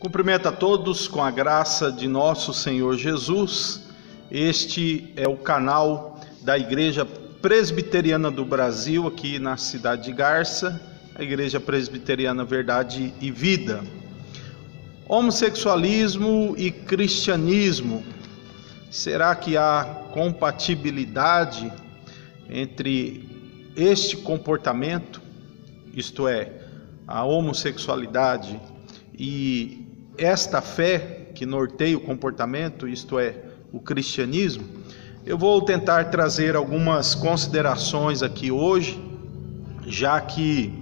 Cumprimento a todos com a graça de nosso Senhor Jesus. Este é o canal da Igreja Presbiteriana do Brasil, aqui na cidade de Garça, a Igreja Presbiteriana Verdade e Vida. Homossexualismo e cristianismo. Será que há compatibilidade entre este comportamento, isto é, a homossexualidade, e esta fé que norteia o comportamento, isto é, o cristianismo? Eu vou tentar trazer algumas considerações aqui hoje, já que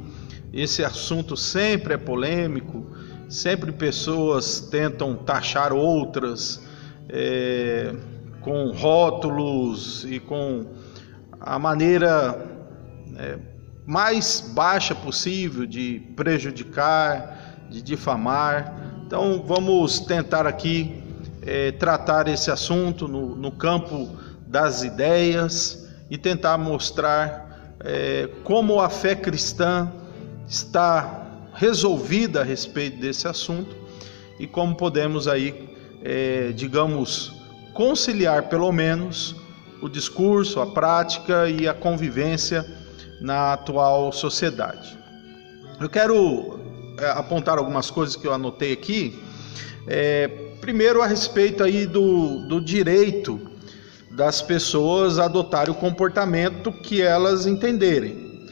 esse assunto sempre é polêmico, sempre pessoas tentam taxar outras com rótulos e com a maneira mais baixa possível de prejudicar, de difamar. Então vamos tentar aqui tratar esse assunto no campo das ideias e tentar mostrar como a fé cristã está resolvida a respeito desse assunto e como podemos aí, digamos, conciliar pelo menos o discurso, a prática e a convivência na atual sociedade. Eu quero apontar algumas coisas que eu anotei aqui. Primeiro, a respeito aí do direito das pessoas a adotarem o comportamento que elas entenderem.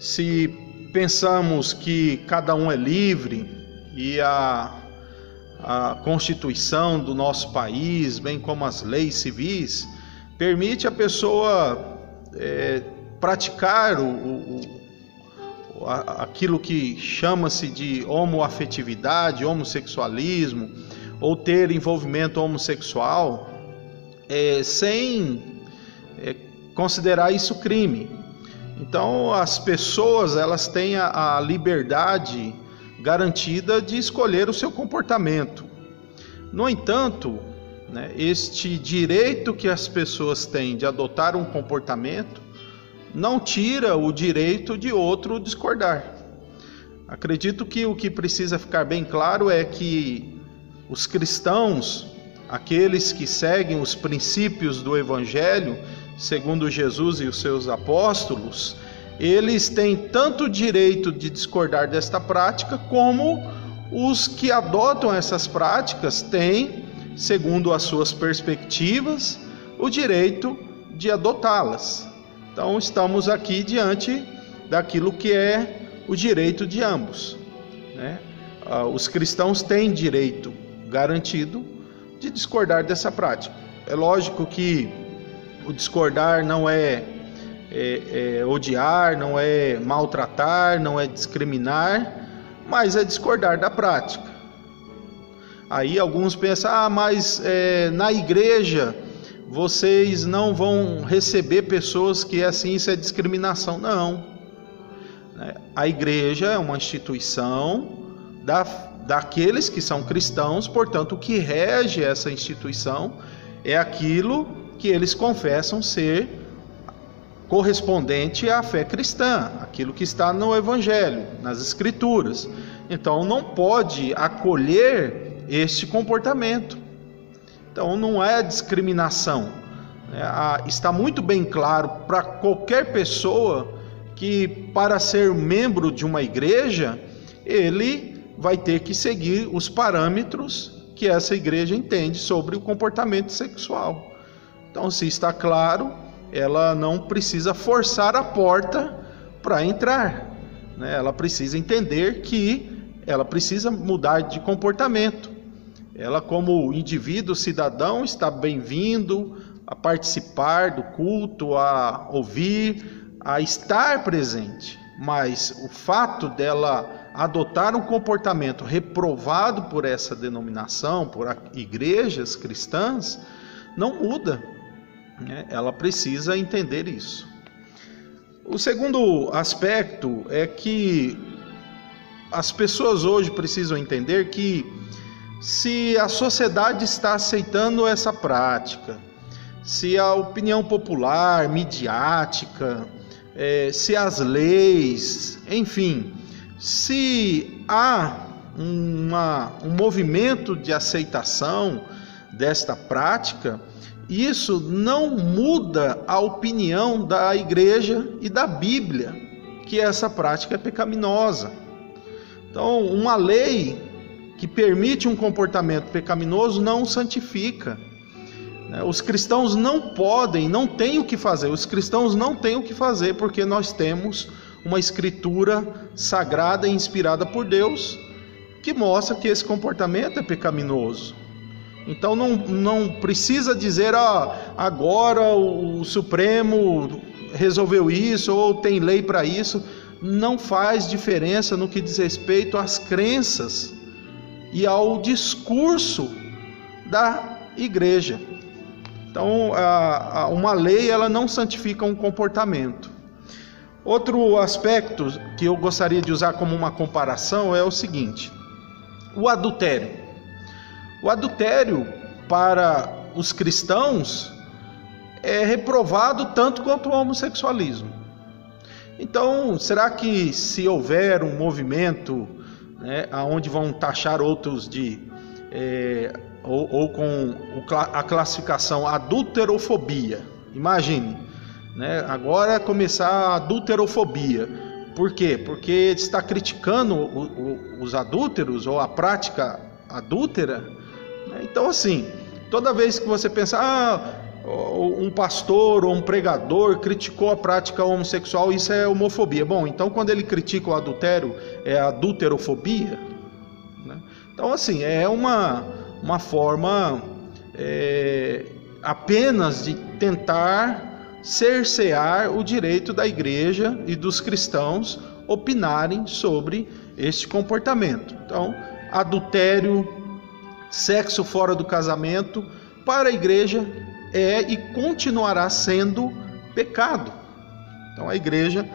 Se pensamos que cada um é livre e a Constituição do nosso país, bem como as leis civis, permite a pessoa praticar aquilo que chama-se de homoafetividade, homossexualismo, ou ter envolvimento homossexual, sem considerar isso crime. Então as pessoas, elas têm a liberdade garantida de escolher o seu comportamento. No entanto, este direito que as pessoas têm de adotar um comportamento não tira o direito de outro discordar. Acredito que o que precisa ficar bem claro é que os cristãos, aqueles que seguem os princípios do Evangelho, segundo Jesus e os seus apóstolos, eles têm tanto o direito de discordar desta prática, como os que adotam essas práticas têm, segundo as suas perspectivas, o direito de adotá-las. Então estamos aqui diante daquilo que é o direito de ambos, Os cristãos têm direito garantido de discordar dessa prática. É lógico que o discordar não é odiar, não é maltratar, não é discriminar, mas é discordar da prática. Aí alguns pensam, mas na igreja vocês não vão receber pessoas que assim, isso é discriminação. Não. A igreja é uma instituição daqueles que são cristãos, portanto, o que rege essa instituição é aquilo que eles confessam ser correspondente à fé cristã, aquilo que está no Evangelho, nas Escrituras. Então, não pode acolher este comportamento. Então, não é discriminação. Está muito bem claro para qualquer pessoa que, para ser membro de uma igreja, ele vai ter que seguir os parâmetros que essa igreja entende sobre o comportamento sexual. Então, se está claro, ela não precisa forçar a porta para entrar, Ela precisa entender que ela precisa mudar de comportamento. Ela, como indivíduo cidadão, está bem-vindo a participar do culto, a ouvir, a estar presente. Mas o fato dela adotar um comportamento reprovado por essa denominação, por igrejas cristãs, não muda. Ela precisa entender isso. O segundo aspecto é que as pessoas hoje precisam entender que, se a sociedade está aceitando essa prática, se a opinião popular, midiática, se as leis, enfim, se há um movimento de aceitação desta prática, isso não muda a opinião da igreja e da Bíblia, que essa prática é pecaminosa. Então, uma lei que permite um comportamento pecaminoso não santifica. Os cristãos não podem, não têm o que fazer. Os cristãos não têm o que fazer porque nós temos uma escritura sagrada e inspirada por Deus que mostra que esse comportamento é pecaminoso. Então não precisa dizer agora o Supremo resolveu isso ou tem lei para isso. Não faz diferença no que diz respeito às crenças e ao discurso da igreja. Então, uma lei ela não santifica um comportamento. Outro aspecto que eu gostaria de usar como uma comparação é o seguinte: o adultério. O adultério para os cristãos é reprovado tanto quanto o homossexualismo. Então, será que se houver um movimento, onde vão taxar outros de ou com a classificação adulterofobia, imagine, agora começar a adulterofobia. Por quê? Porque está criticando os adúlteros ou a prática adúltera. Então, assim, toda vez que você pensa, um pastor ou um pregador criticou a prática homossexual, isso é homofobia. Bom, então quando ele critica o adultério, é adulterofobia? Então, assim, é uma forma apenas de tentar cercear o direito da igreja e dos cristãos opinarem sobre este comportamento. Então, adultério, sexo fora do casamento, para a igreja é e continuará sendo pecado. Então a igreja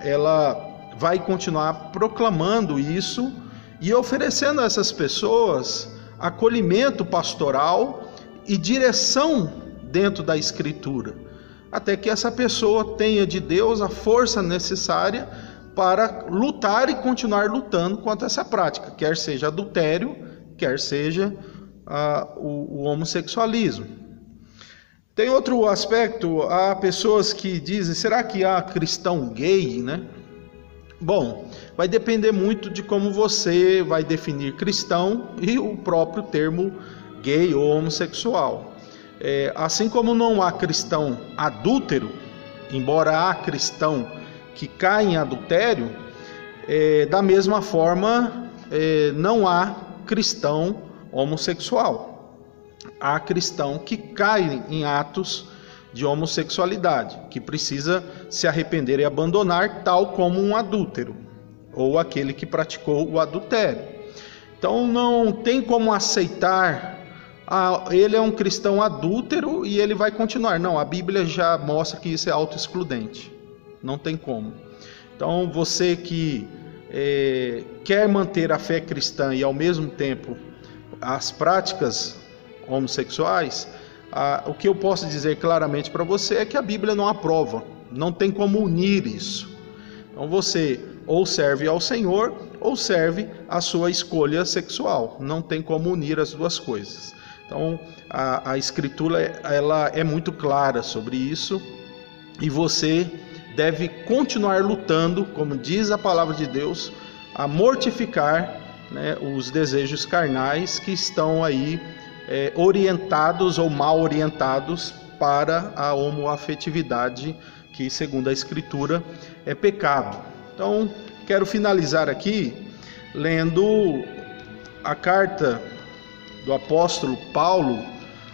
ela vai continuar proclamando isso e oferecendo a essas pessoas acolhimento pastoral e direção dentro da Escritura, até que essa pessoa tenha de Deus a força necessária para lutar e continuar lutando contra essa prática, quer seja adultério, quer seja o homossexualismo. Tem outro aspecto, há pessoas que dizem, será que há cristão gay, Bom, vai depender muito de como você vai definir cristão e o próprio termo gay ou homossexual. Assim como não há cristão adúltero, embora há cristão que cai em adultério, da mesma forma não há cristão homossexual. Há cristão que cai em atos de homossexualidade, que precisa se arrepender e abandonar, tal como um adúltero, ou aquele que praticou o adultério. Então não tem como aceitar, ele é um cristão adúltero e ele vai continuar. Não, a Bíblia já mostra que isso é autoexcludente, não tem como. Então você que quer manter a fé cristã e ao mesmo tempo as práticas homossexuais, o que eu posso dizer claramente para você é que a Bíblia não aprova, não tem como unir isso. Então você ou serve ao Senhor ou serve à sua escolha sexual, não tem como unir as duas coisas. Então a Escritura ela é muito clara sobre isso e você deve continuar lutando, como diz a palavra de Deus, a mortificar os desejos carnais que estão aí orientados ou mal orientados para a homoafetividade, que segundo a Escritura é pecado. Então, quero finalizar aqui lendo a carta do apóstolo Paulo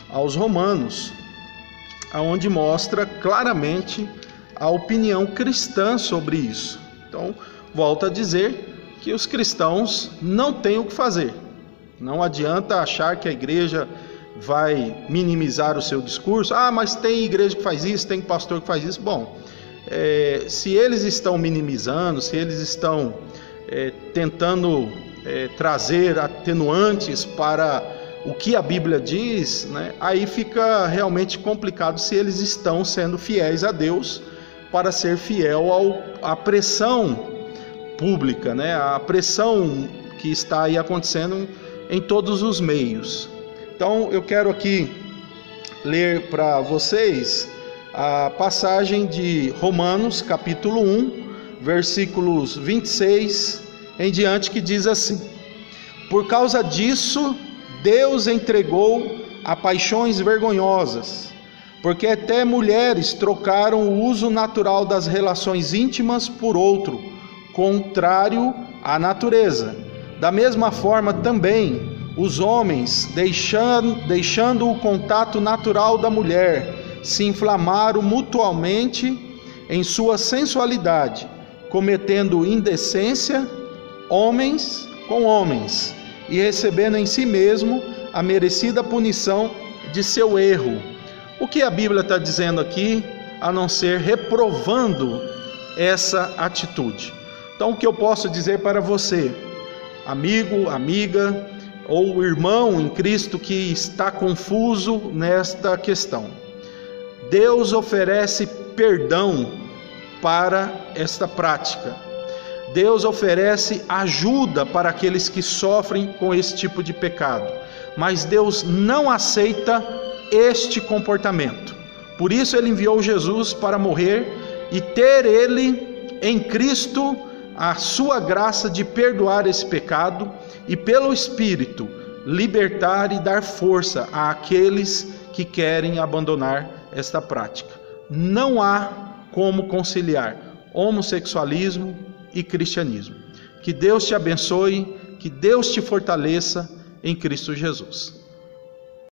aos Romanos, onde mostra claramente a opinião cristã sobre isso. Então, volto a dizer que os cristãos não têm o que fazer. Não adianta achar que a igreja vai minimizar o seu discurso. Mas tem igreja que faz isso, tem pastor que faz isso. Bom, se eles estão minimizando, se eles estão tentando trazer atenuantes para o que a Bíblia diz, aí fica realmente complicado se eles estão sendo fiéis a Deus para ser fiel à pressão pública, a pressão que está aí acontecendo em todos os meios. Então eu quero aqui ler para vocês a passagem de Romanos capítulo 1, versículos 26 em diante, que diz assim: por causa disso Deus entregou a paixões vergonhosas, porque até mulheres trocaram o uso natural das relações íntimas por outro, contrário à natureza. Da mesma forma também, os homens, deixando o contato natural da mulher, se inflamaram mutuamente em sua sensualidade, cometendo indecência, homens com homens, e recebendo em si mesmo a merecida punição de seu erro. O que a Bíblia está dizendo aqui, a não ser reprovando essa atitude? Então, o que eu posso dizer para você, amigo, amiga, ou irmão em Cristo que está confuso nesta questão? Deus oferece perdão para esta prática. Deus oferece ajuda para aqueles que sofrem com esse tipo de pecado, mas Deus não aceita este comportamento. Por isso Ele enviou Jesus para morrer e ter Ele em Cristo a sua graça de perdoar esse pecado e pelo Espírito libertar e dar força àqueles que querem abandonar esta prática. Não há como conciliar homossexualismo e cristianismo. Que Deus te abençoe, que Deus te fortaleça em Cristo Jesus.